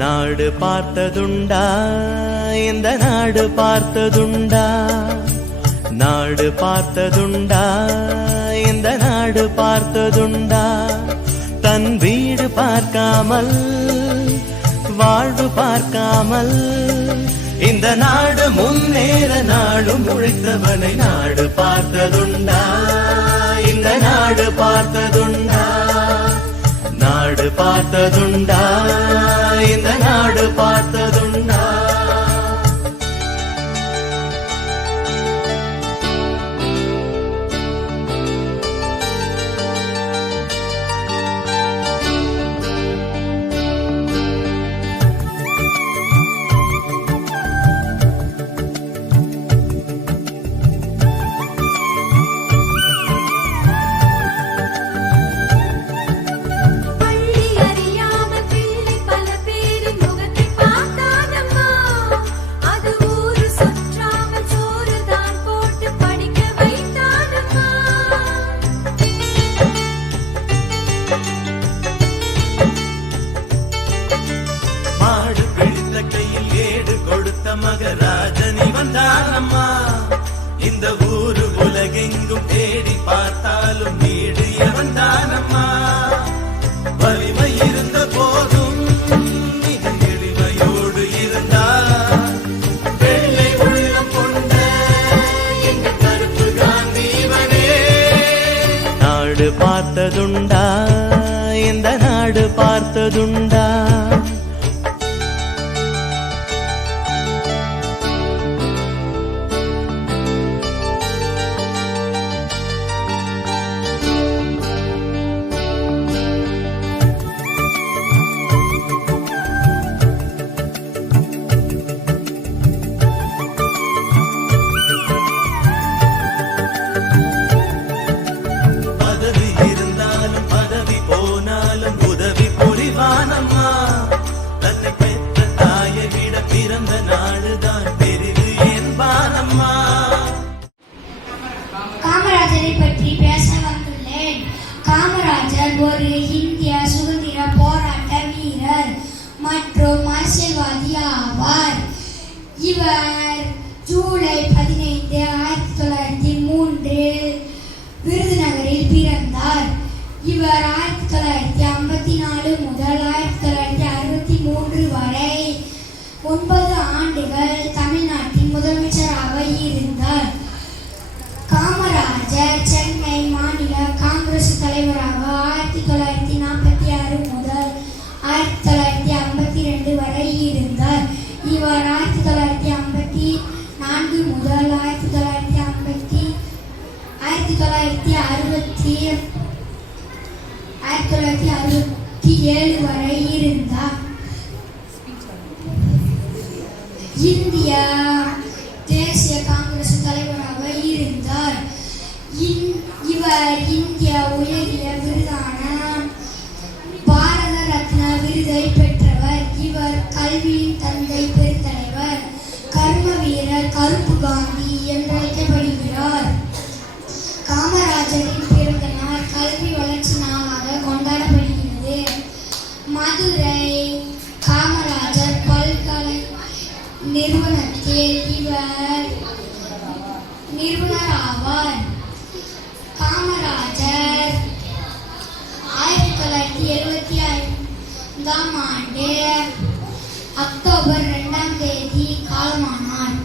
நாடு பார்த்ததுண்டா, இந்த நாடு பார்த்ததுண்டா, நாடு பார்த்ததுண்டா, இந்த நாடு பார்த்ததுண்டா. தன் வீடு பார்க்காமல் வாழ்வு பார்க்காமல் இந்த நாடு முன்னேற நாடும் உழைத்தவனை நாடு பார்த்ததுண்டா, இந்த நாடு பார்த்ததுண்டா, நாடு பார்த்ததுண்டா, இந்த நாடு பார்த்ததுண்டா. மகராஜனி வந்தானம்மா, இந்த ஊரு உலகெங்கும் தேடி பார்த்தாலும் வீடு வந்தானம்மா. வலிமை இருந்த போதும் எளிமையோடு இருந்தார், வெள்ளை உள்ளம் கொண்ட எங்க கருப்பு காந்திவனே. நாடு பார்த்ததுண்டா, இந்த நாடு பார்த்ததுண்டா. காமராஜரை பற்றி பேச வந்துள்ளேன். காமராஜர் ஒரு இந்திய சுதந்திர போராட்ட வீரர் மற்றும் அரசியல்வாதி ஆவார். இவர் ஜூலை 15, 1903 விருதுநகரில் பிறந்தார். இவர் 1954 முதல் 1963 வரை 9 ஆண்டுகள் தமிழ்நாட்டின் முதலமைச்சராக இருந்தார். காமராஜர் சென்னை மாநில காங்கிரஸ் தலைவராக 1946 முதல் 1952 வரை இருந்தார். இவர் 1954 முதல் 1967 வரை இருந்தார். இந்திய தேசிய காங்கிரஸ் தலைவராக இருந்தார். இவர் இந்திய உயரிய விருதான பாரத ரத்னா விருதை பெற்றவர். இவர் கல்வியின் தந்தை பெருந்தலைவர், கர்ம வீரர் கருப்பு காந்தி என்று அழைக்கப்படுகிறார். காமராஜரின் பிறந்த நாள் கல்வி வளர்ச்சி நாளாக கொண்டாடப்படுகிறது. மதுரை காமராஜர் பல்கலை நிறுவனத்தில் இவர் நிறுவனர் ஆவார். காமராஜர் 1975 ஆண்டு அக்டோபர் 2 காலமானார்.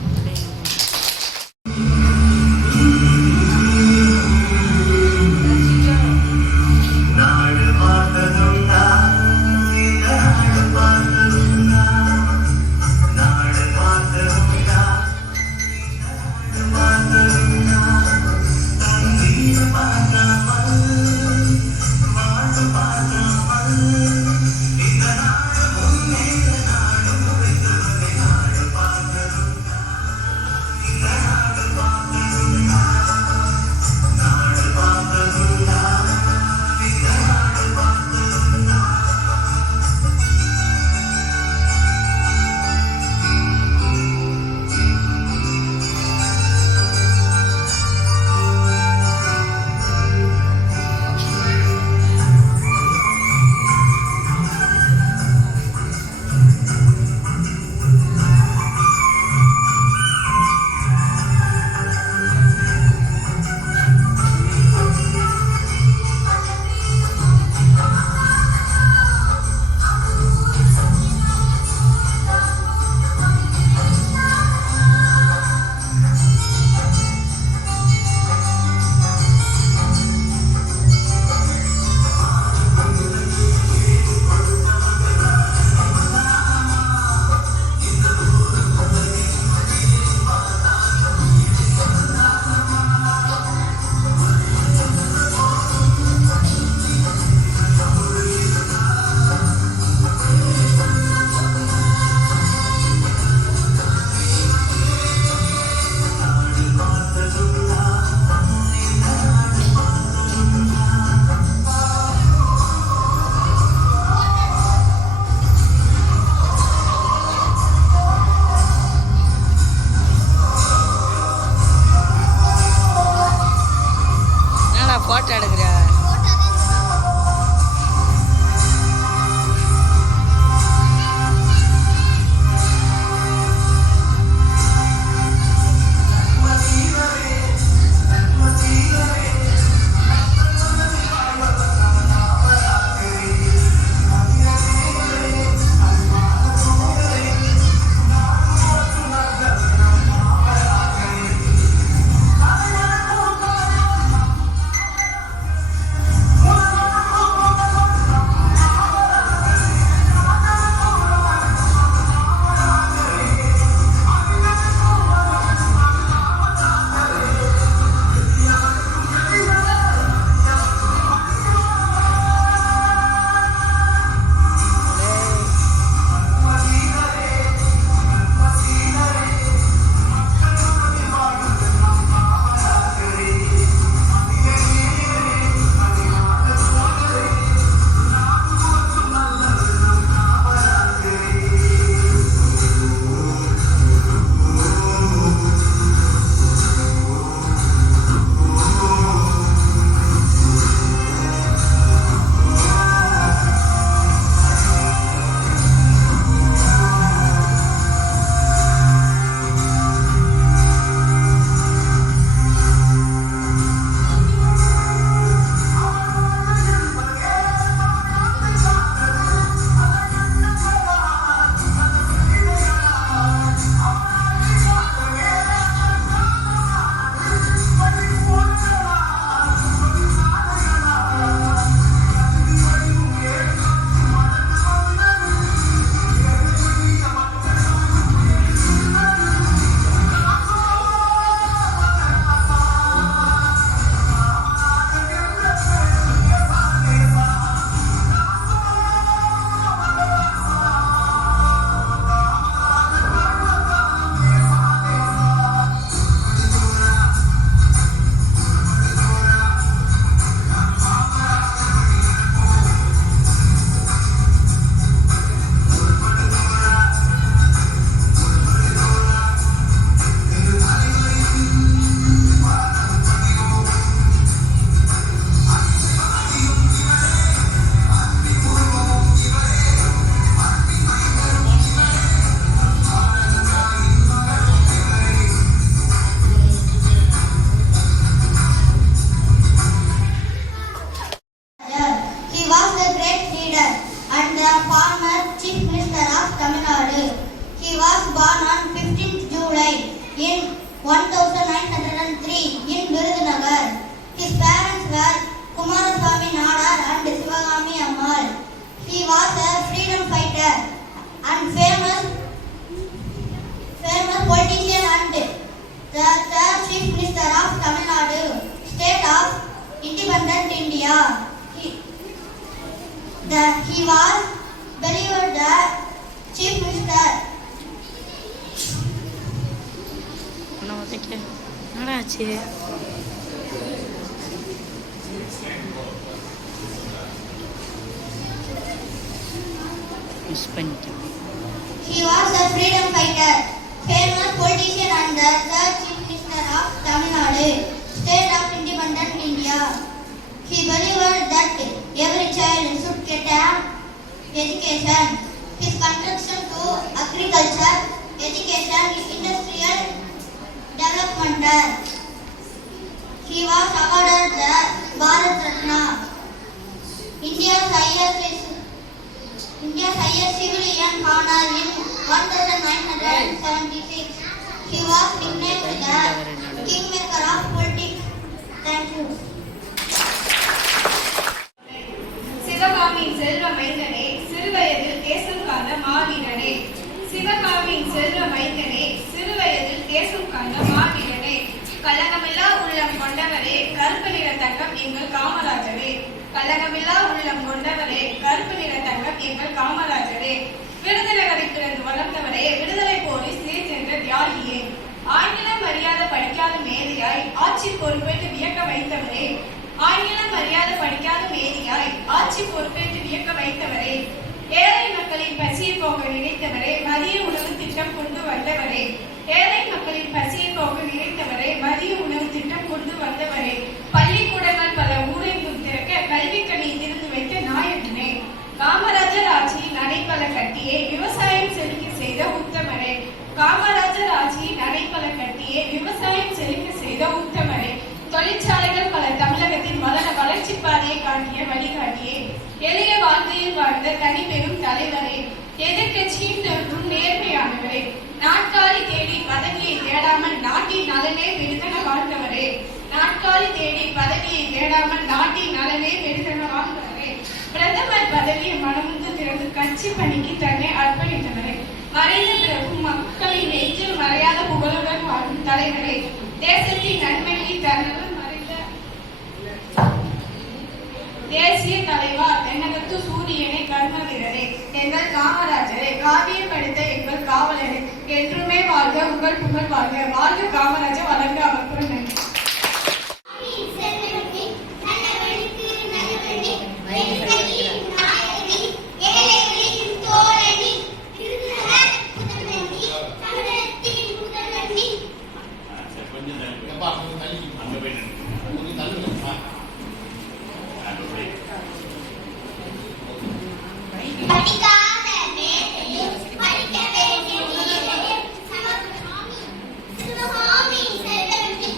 July in 1903 in Virudhunagar. His parents were Kumaraswamy Nadar and Sivagami Ammal. He was a freedom fighter and famous politician and the third Chief Minister of Tamil Nadu, State of Independent India. He was believed the Chief Minister. He was a freedom fighter, famous politician and the third Chief Minister of Tamil Nadu, State of Independent India. He believed that every child should get an education. His contribution to agriculture, education, industrial development. He was awarded the Bharat Ratna, India's highest civilian honor in 1976. He was nicknamed the Kingmaker of Politics. Thank you. சிவகாமியின் செல்வ மைந்தனே, சிறுவயதில் தேசம் காண்ட மாவீரனே. சிவகாமியின் செல்வ மைந்தனே, சிறுவயதில் தேசம் காண்ட மாவீரனே. கலகமில்லா உள்ளம் கொண்டவரே, கருப்பு நிற தங்கம் எங்கள் காமராஜரே. கலகமில்லா உள்ளம் கொண்டவரே, கருப்பு நிற தங்கம் எங்கள் காமராஜரே. விருதுநகரை பிறந்து வளர்ந்தவரே, விடுதலை போரில் சீர் சென்ற தியாகியே. ஆங்கிலம் அறியாத படிக்காத மேதையாய் ஆட்சி பொறுப்பேற்று வியக்க வைத்தவரே. ஆங்கிலம் அறியாத படிக்காத மேதையாய் ஆட்சி பொறுப்பேற்று வியக்க வைத்தவரே. ஏழை மக்களின் பசியை போக்க நினைத்தவரே, மதிய உணவு திட்டம் கொண்டு வந்தவரே. ஏழை மக்களின் பசியை போக்க நினைத்தவரே, மதிய உணவு திட்டம் கொண்டு வந்தவரே. பள்ளிக்கூடங்கள் பல ஊரெங்கும் திறக்க கல்வி கணி திறந்து வைத்த நாயகனே. காமராஜர் ஆட்சியில் நடைபல கட்டியே விவசாயம் செழிக்க செய்த உத்தமரே. காமராஜர் ஆட்சியில் நடைபல கட்டியே விவசாயம் செழிக்க செய்த உத்தமரே. தொழிற்சாலைகள் பல தமிழகத்தின் வளர்ச்சி பாதையை காட்டிய வழிகாட்டியே. எளிய வாழ்க்கையில் வாழ்ந்த தனி பெரும் தலைவரே. எதிர்கட்சியின் தோன்றும் நேர்மையானவரே. நாட்காலி தேடி பதவியை தேடாமல் நாட்டின் நலனே விடுதன வாழ்ந்தவரே. நாட்காலி தேடி பதவியை தேடாமல் நாட்டின் நலனே விடுதன வாழ்ந்தவரே. பிரதமர் பதவியை மனமுந்து திறந்து கட்சி பணிக்கு தன்னை அர்ப்பணித்தவரே. மறைந்த பிறகும் மக்களின் நெஞ்சில் மறையாத புகழுடன் வாழும் தலைவரே. தேசத்தின் நன்மையை தன்னலம் மறைந்த தேசிய தலைவா, தென்னகத்து சூரியனை கர்ம வீரரே. எங்கள் காமராஜரே, காவியம் படித்த எங்கள் காவலரே. என்றுமே வாழ்க, உங்கள் புகழ் வாழ்க. வாழ்க காமராஜர், வளர்க அவர் புகழ். நன்றி. படிக்காத மேதையும் படிக்க வேண்டிய சிவகாமி செல்வமணி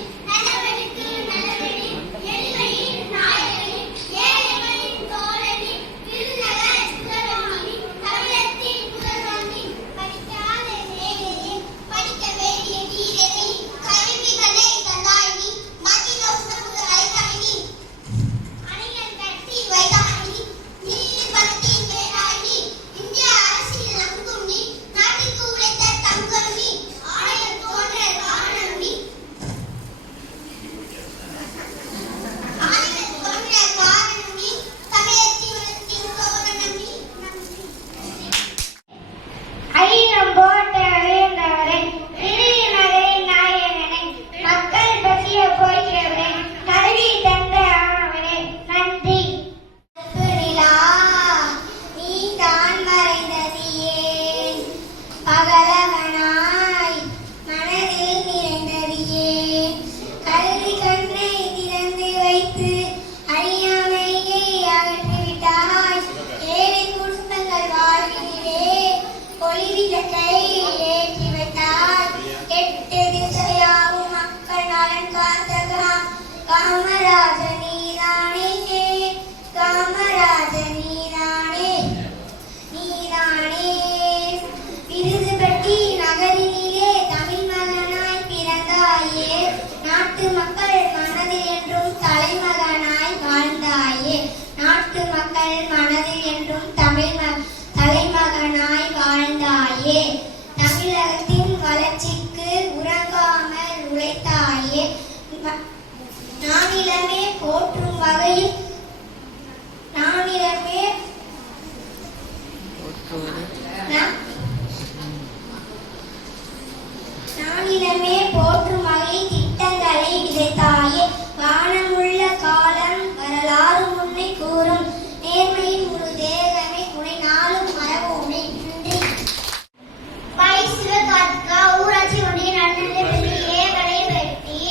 நானிலமே போற்றும் வகையில் நானிலமே போற்றும் வகையில் திட்டங்களை விதைத்தாயே வானமுள்ள காலம் வரலாறு முன்னை கூறும் நேர்மையின் முழு தேகமே துணை நாளும் மரபுமே நன்றி. சிவகார்த்திகா ஊராட்சி ஒன்றிய நடுநிலைப்பள்ளி ஏகளை வெட்டி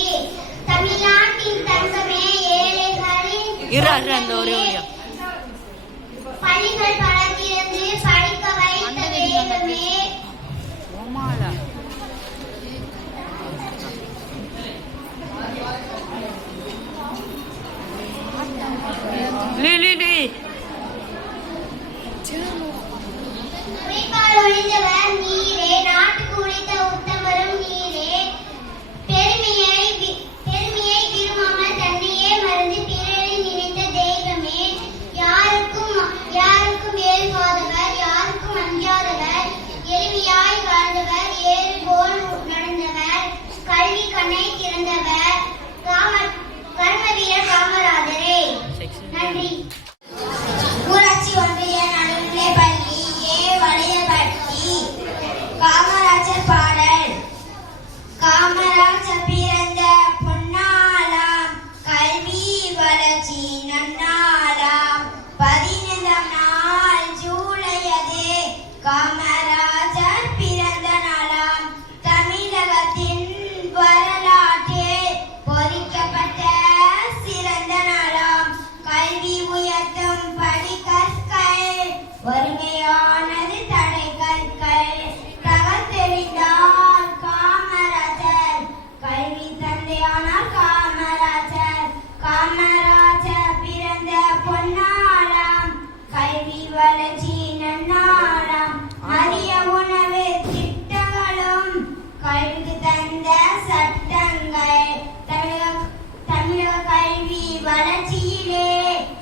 தமிழ்நாட்டின் தங்கமே ஏழைகளின் பள்ளிகள் பல திறந்து படிக்க வைத்த வேகமே ஒழிந்தவர் நீரே நாட்டுக்கு உழைத்த உத்தமரும் நீரே பெருமையை விரும்பாமல் தன்னையே மறந்து பிறரை நினைத்த தெய்வமே யாருக்கும் ஏற்காதவர் யாருக்கும் அஞ்சாதவர் எளிமையாய் வாழ்ந்தவர் ஏறு போல் நடந்தவர் கல்வி கண்ணை திறந்தவர் கர்மவீரர் காமராஜரே நன்றி. ஊராட்சி ஒன்றிய நடுநிலைப்பள்ளி வளையப்பட்டி காமராஜர் பாடல். காமராஜர் பிறந்த பொன்னாளாம் கல்வி வளர்ச்சி நன்னாளாம் 15ஆம் நாள் ஜூலை அதே காமராஜர் பிறந்த நாளாம் தமிழகத்தின் வரலாற்றில் பொறிக்கப்பட்ட சிறந்த நாளாம் கல்வி உயர்த்தும் படிக்கற்கள் வறுமையானது தடைகற்கள் தகர்த்தெறிந்தார் காமராஜர் கல்வி தந்தையானார் காமராஜர் பிறந்த பொன்னாளாம் கல்வி வளர்ச்சி நன்னாளாம் மதிய உணவு திட்டங்களும் கல்வி தந்த சட்டங்கள் தமிழக கல்வி வளர்ச்சியிலே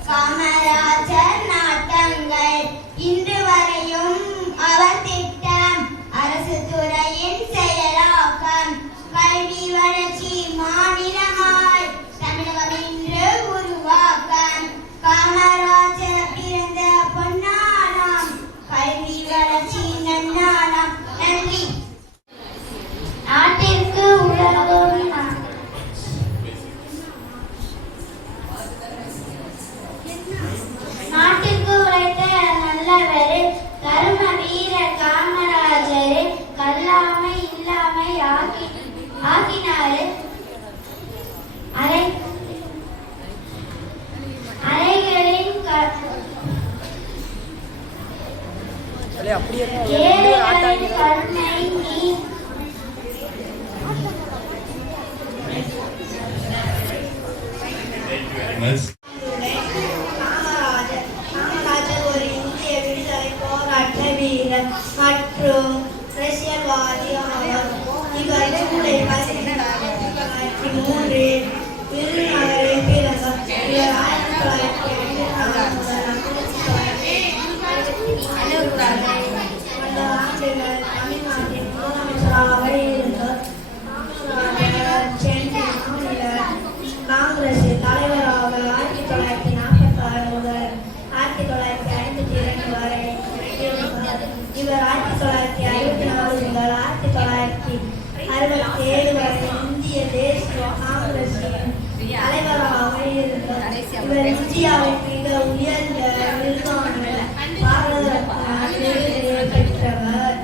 காமராஜர் நாட்டங்கள் இன்று வரையும் அவர் திட்டம் அரசு துறையின் செயலாக்கம் கல்வி வளர்ச்சி மாநிலமாய் தமிழகம் இன்று உருவாக்கம் காமராஜர் பிறந்த பொன்னாளாம் கல்வி வளர்ச்சி நன்னாளாம் நன்றி. நாட்டிற்கு உலகம் நாட்டுக்கு உழைத்த நல்லவர் கர்ம வீரர் காமராஜர் கல்லாமை இல்லாமை ஆக்கினாரு அலைகளின் கருணை நீ காமராஜர் ஒரு இந்திய விடுதலை போராட்ட வீரர் மற்றும் அரசியல்வாதி ஆவார். இவர் ஜூலை 1903 விருதுநகரில் பிறந்தார். இவர் 1962 ஆண்டுகள் தமிழ்நாட்டின் முதலமைச்சராக இருந்தார். சென்னை மாநில காங்கிரஸ் தலைவராக 1946 முதல் 1952 வரை இருந்தார். இவர் 1954 முதல் 1967 வரை இந்திய தேசிய காங்கிரசின் தலைவராக இருந்தார். இவர் இந்தியாவின் மிக உயர்ந்த விருதான பாரத ரத்னா விருதை பெற்றவர்.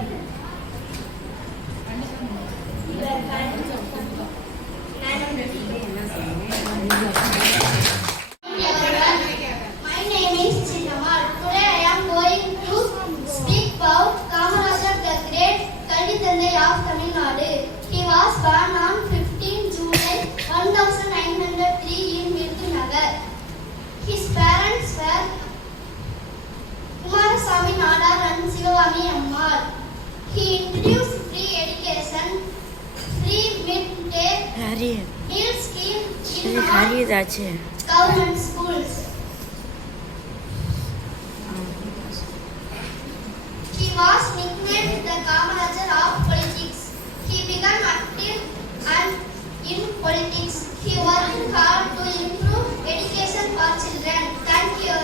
My name is Chinnamal. Today I am going to speak about Kamarajar the Great, Kalvi Thandai of Tamil Nadu. He was born on 15 July 1903 in Virudhunagar. His parents were Kumarasamy Nadar and Sivavami Ammal. He introduced free education, free midday meal scheme in all government schools. He was nicknamed the Kamarajar of politics. He began active and in politics. He call to improve education for children. Thank you.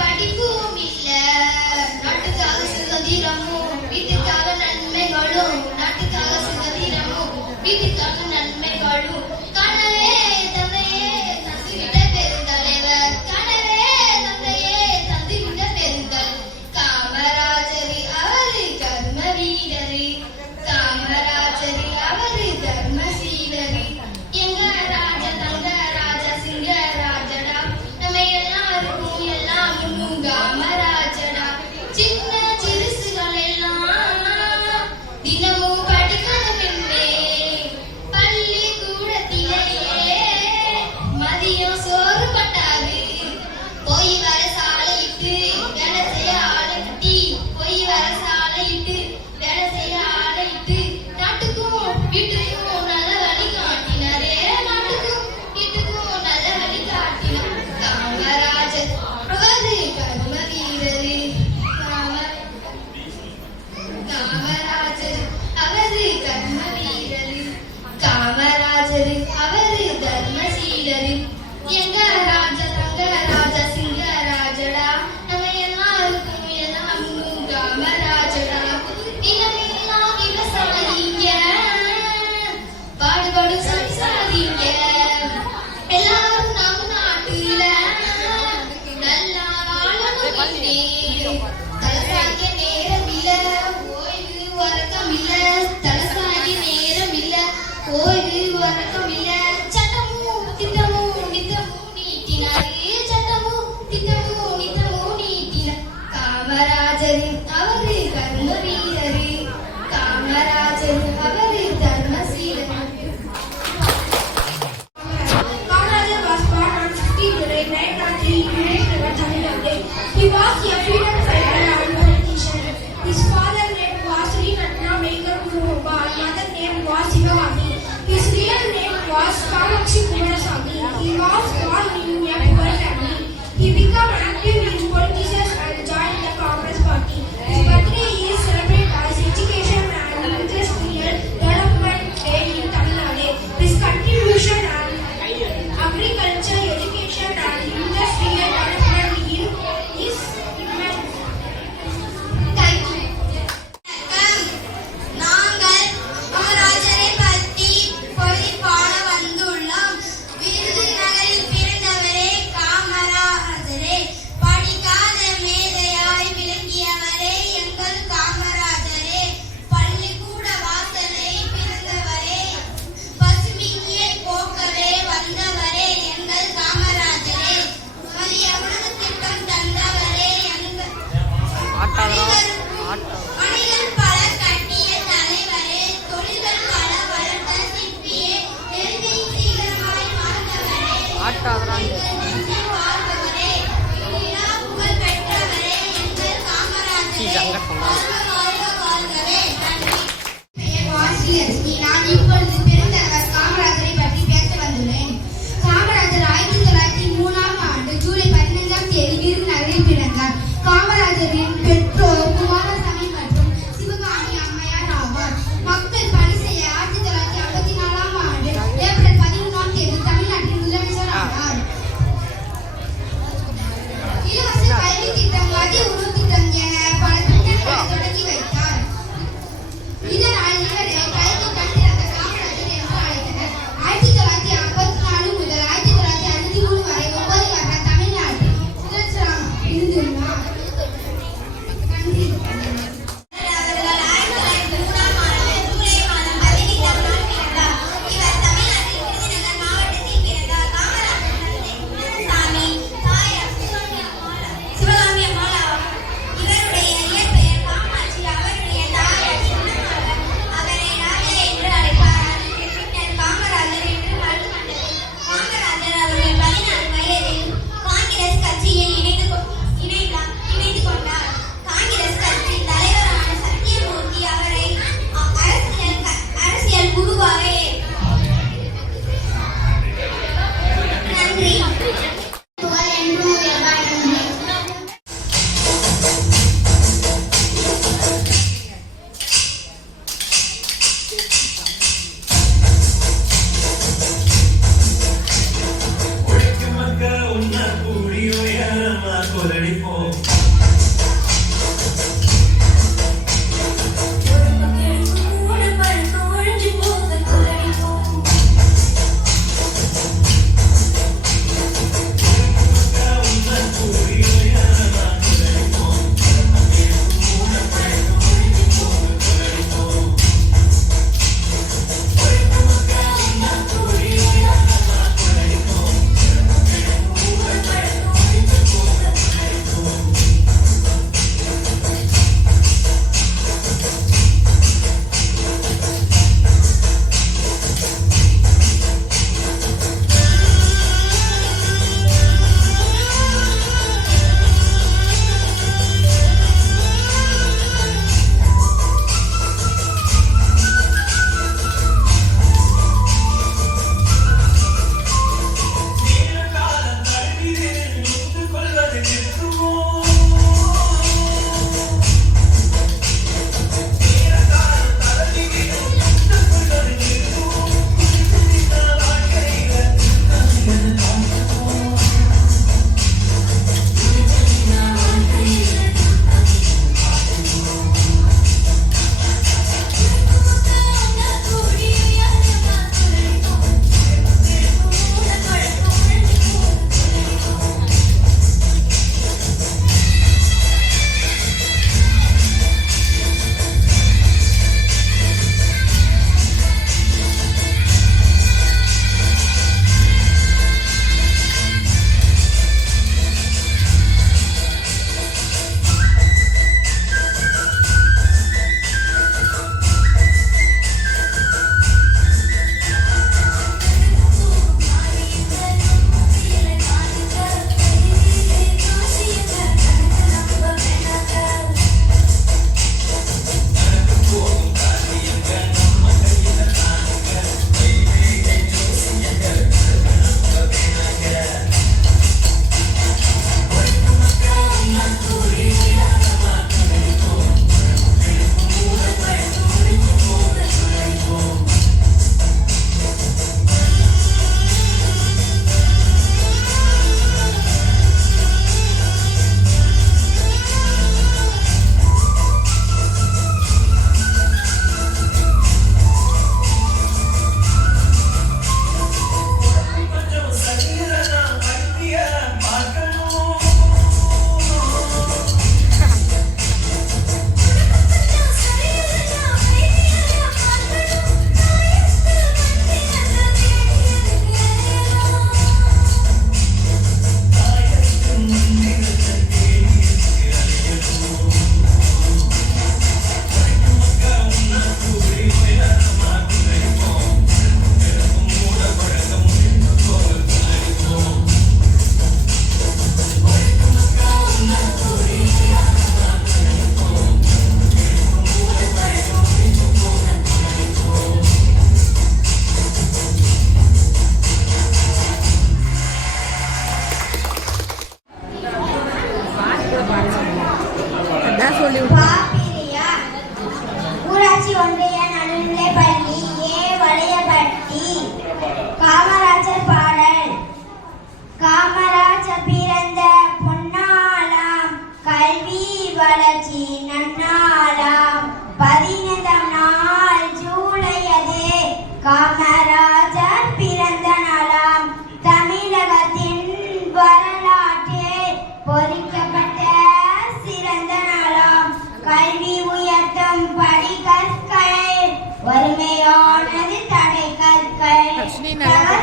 படிப்பும் இல்ல, நாட்டுக்காக சுதந்திரமும், வீட்டுக்காக நன்மைகளும் வாழும் கனவே தந்தையே தந்துவிட்ட பெருந்தலைவர் கனவே தந்தையே தந்துவிட்ட பெருந்தல் காமராஜர் அவரு கர்ம வீரரு காமராஜர் அவரு தர்மசீலரு எங்க ராஜ தங்க ராஜ சிங்க ராஜடா நம்ம எல்லாருக்கும் எல்லாம் முன்னும் காமராஜடா சின்ன சிறுசுகள் எல்லாம் தினமும் படிக்கணும் என்றே பள்ளிக்கூடத்திலேயே மதியம் சோறு பட்டாரு போய் வர சாலையிட்டு வேலை செய்ய ஆளை கட்டி போய் வர சாலையிட்டு வேலை செய்ய ஆளையிட்டு நாட்டுக்கும் வீட்டுக்கும் நல்ல வழி காட்டினாரே நாட்டுக்கும் வீட்டுக்கும் நல்ல வழி காட்டினார் காமராஜர் அவரு கர்ம வீரரு காமராஜர் அவரு கர்ம வீரரு காமராஜர் அவரு தர்மசீலரு எங்க ராஜ தங்க ராஜ சிங்க ராஜடா நம்ம எல்லாருக்கும் எல்லாம் காமராஜடா நிலமெல்லாம் விவசாயிங்க பாடுபாடு சம்சாரிங்க எல்லாரும் நம்ம நாட்டுல நல்லா வாழணும் தலசாகிய நேரம் இல்ல ஓய்வு உறக்கம் இல்ல தலசாகிய நேரம் இல்ல ஓய்வு உறக்கம் இல்ல சட்டமும் திட்டமும் நித்தமும் நீட்டினாரு சட்டமும் திட்டமும் நித்தமும் நீட்டினார் காமராஜர் அவரு கர்ம வீரரு காமராஜர் அவரு தர்மசீலரு Kamarajar was born on 15 July 1903 in Tamil Nadu. He was a freedom fighter and politician. His father name was Sri Ratna Venkata Gopal. Mother name was Sivagami. His real name was Kamakshi Kumaraswamy. He was born in a poor family. He became active in politics and joined the Congress Party. His birthday is celebrated as Education and Industrial Development Day in Tamil Nadu. His contribution and agriculture, education and industrial development is immense. Thank you. நாங்கள் காமராஜரை பற்றி சொல்லி பாட வந்துள்ளோம். விருதுநகரில் பிறந்தவரே காமராஜரே, படிக்காத மேதையாய் விளங்கியவரே எங்கள் காமராஜரே, பள்ளிக்கூட வாசலை பிறந்தவரே, பசுமையை போக்கவே வந்தவரே எங்கள் காமராஜரே, மதிய உணவு திட்டம் தந்தவரே எங்கள் மணிகள் பல கட்டிய தலைவரே, தொழில்கள் பல வளர்த்த சிற்பியே, நெருங்கி சீக்கிரமாய் வாழ்ந்தவரே, எங்கள் நெஞ்சில் வாழ்பவரே, விழா புகழ் பெற்றவரே எங்கள் காமராஜரே, வாழ்க வாழ்க வாழ்கவே. நன்றி. பெயர் வாசியரசி. நான் இப்பொழுது பெருந்தலைவர் காமராஜரை பற்றி பேச வந்துள்ளேன். காமராஜர் 1903ஆம் ஆண்டு ஜூலை 15ஆம் தேதி விருதுநகரில் பிறந்தார். காமராஜரின் பெற்றோர் குமாரசாமி மற்றும் சிவகாமி அம்மையார் ஆவார். மக்கள் பணி செய்ய 1954ஆம் ஆண்டு ஏப்ரல் 11ஆம் தேதி தமிழ்நாட்டின் முதலமைச்சர் ஆனார். இலவச கல்வி திட்டம், மதிய உணவு திட்டம் என பல திட்டங்களை தொடங்கி வைத்தார். இதனால் இவரை கல்வி கண்டிருந்த காமராஜர் பாப்பிரியா ஊராட்சி ஒன்றிய நடுநிலைப்பள்ளி ஏ வளையப்பட்டி. காமராஜர் பாடல். காமராஜர் பிறந்த பொன்னாளாம், கல்வி வளர்ச்சி நன்னாளாம், 15ஆம் நாள் ஜூலை அது காமராஜர் பிறந்த நாளாம். தமிழகத்தின் வரலாற்றில் பொறிக்கப்பட்ட சிறந்த நாளாம். கல்வி உயர்த்தும் படி கற்கள், வறுமையானது தடை கற்கள்.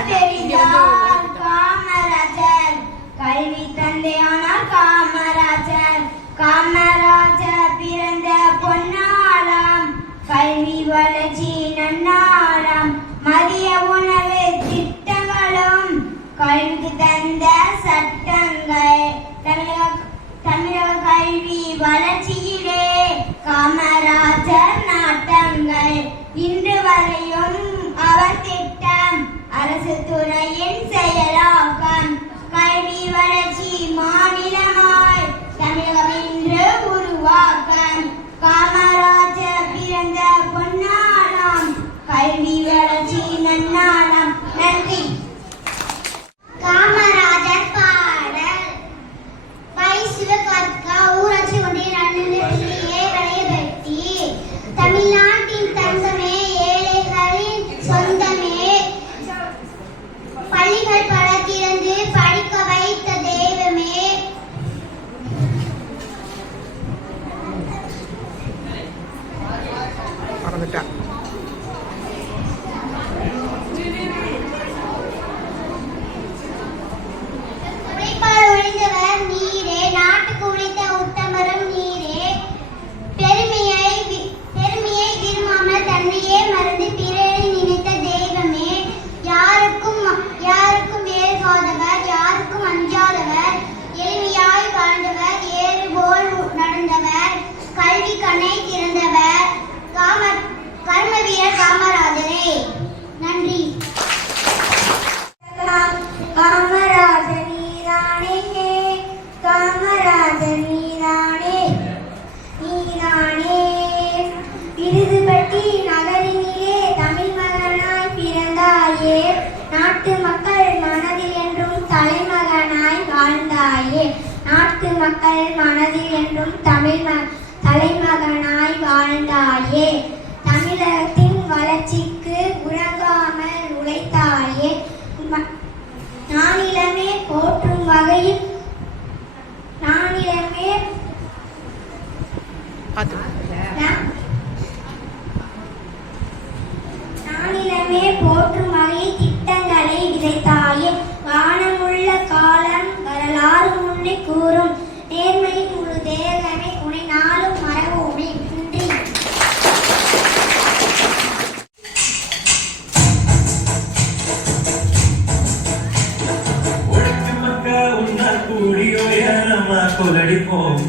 தெரிந்தார் காமராஜர், கல்வி தந்தையானார் காமராஜர். காமராஜர் பிறந்த பொன்னாளாம், கல்வி வளர்ச்சி நன்னாளாம். மதிய உணவு திட்டங்களும் கல்விக்கு தந்த சட்டங்கள். தமிழக கல்வி வளர்ச்சியிலே காமராஜர் நாட்டங்கள். இன்று வரையும் அவர் திட்டம் அரசு துறையின் செயலாக்கம். கல்வி வளர்ச்சி மாநிலமாய் தமிழகம் இன்று உருவாக்கம். காமராஜர் பிறந்த பொன்னாளாம், கல்வி வளர்ச்சி நன்னாளாம். நன்றி. காமராஜர் பாடல். பை சிவகார்த்திகா ஊராட்சி ஒன்றிய நடுநிலைப்பள்ளி ஏ வளையப்பட்டி. தமிழ்நாட்டின் தங்கமே, ஏழைகளின் சொந்தமே, பள்ளிகள் பல திறந்து படிக்க வைத்த தெய்வமே, உழைப்பால் ஒழிந்தவர் நீரே, நாட்டுக்கு உழைத்த உத்தமரும் நீரே. பெருமையை விரும்பாமல் தன்னையே மறந்து பிறரை நினைத்த தெய்வமே, யாருக்கும் ஏற்காதவர், யாருக்கும் அஞ்சாதவர், எளிமையாய் வாழ்ந்தவர், ஏறு போல் நடந்தவர், கல்வி கண்ணை திறந்தவர், கர்ம வீரர் காமராஜரே. நன்றி. காமராஜர் நீதானே, காமராஜர் நீதானே, நீதானே. விருதுபட்டி நகரினிலே தமிழ் மகனாய் பிறந்தாயே, நாட்டு மக்கள் மனதில் என்றும் தலைமகனாய் வாழ்ந்தாயே. நாட்டு மக்கள் மனதில் என்றும் தலைமகனாய் வாழ்ந்தாயே. தமிழகத்தின் வளர்ச்சிக்கு உறங்காமல் உழைத்தாயே. நானிலமே போற்றும் வகையில் நானிலமே போற்றும் வகையில் திட்டங்களை விதைத்தாயே. வானமுள்ள காலம் வரலாறு முன்னே கூறும், நேர்மையின் முழு தேகமே உனை நாளும் மறவோமே. நன்றி. கொலடிப்போம்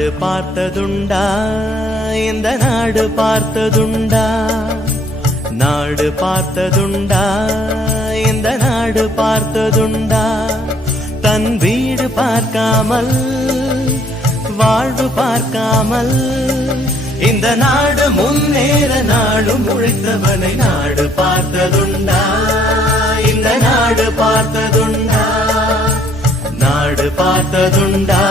நாடு பார்த்ததுண்டா இந்த நாடு பார்த்ததுண்டா நாடு பார்த்ததுண்டா இந்த நாடு பார்த்ததுண்டா தன் வீடு பார்க்காமல் வாழ்வு பார்க்காமல் இந்த நாடு முன்னேற நாடும் உழைத்தவனை நாடு பார்த்ததுண்டா இந்த நாடு பார்த்ததுண்டா நாடு பார்த்ததுண்டா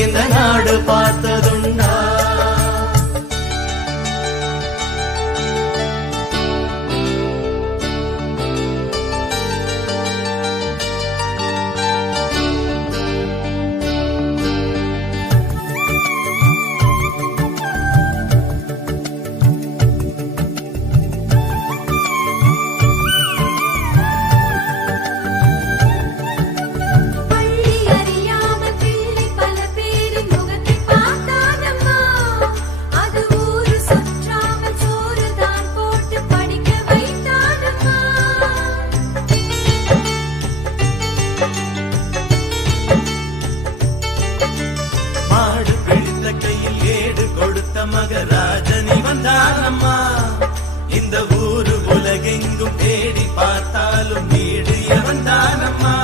இந்த நாடு பார்த்ததுண்டா பள்ளி அறியாம பிள்ளை பல பேரின் முகத்தை பார்த்தானம்மா அது ஊரு சுற்றாமல் சோறு தான் போட்டு படிக்க வைத்தானம்மா மாடு பிடித்த கையில் ஏடு கொடுத்த மகராஜனி வந்தானம்மா இந்த ஊரு உலகெங்கும் தேடி பார்த்தாலும் வீடு வந்தானம்மா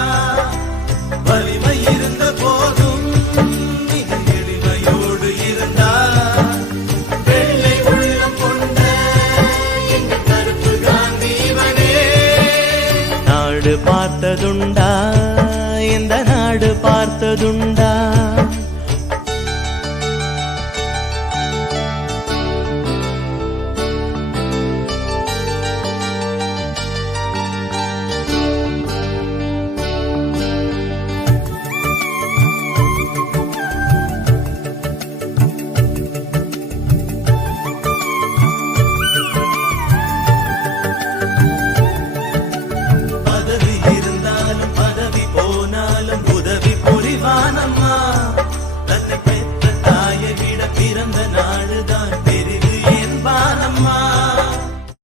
வலிமை இருந்த போதும் இது எளிமையோடு இருந்தார் வெள்ளை உள்ளம் கொண்ட எங்க கருப்பு காந்தி இவனே நாடு பார்த்ததுண்டா இந்த நாடு பார்த்ததுண்டா